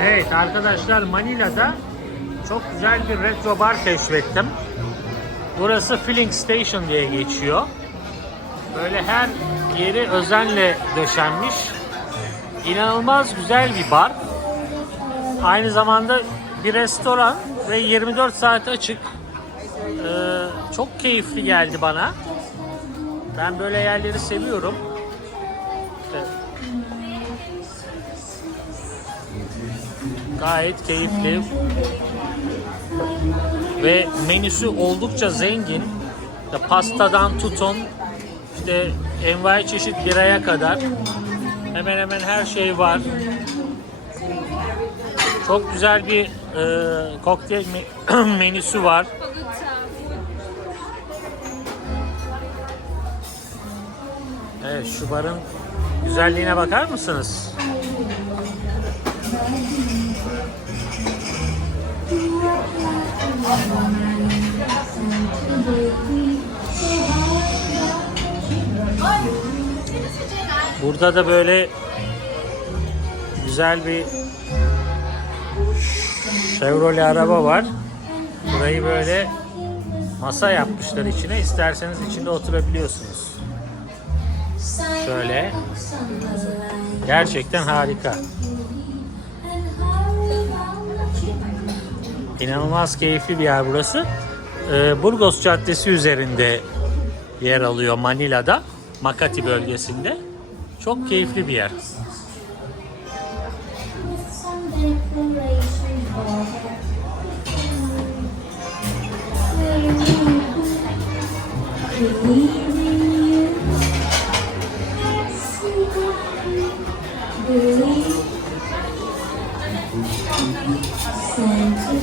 Evet arkadaşlar Manila'da çok güzel bir retro bar keşfettim. Burası Filling Station diye geçiyor. Böyle her yeri özenle döşenmiş. İnanılmaz güzel bir bar. Aynı zamanda bir restoran ve 24 saat açık. Ee, çok keyifli geldi bana. Ben böyle yerleri seviyorum. Gayet keyifli. Ve menüsü oldukça zengin. İşte pastadan tutun işte envai çeşit biraya kadar hemen hemen her şey var. Çok güzel bir e, kokteyl me- menüsü var. Evet şu barın güzelliğine bakar mısınız? Burada da böyle güzel bir Chevrolet araba var. Burayı böyle masa yapmışlar içine. İsterseniz içinde oturabiliyorsunuz. Şöyle. Gerçekten harika. İnanılmaz keyifli bir yer burası. Ee, Burgos Caddesi üzerinde yer alıyor Manila'da. Makati bölgesinde. Çok keyifli bir yer. Santa Sente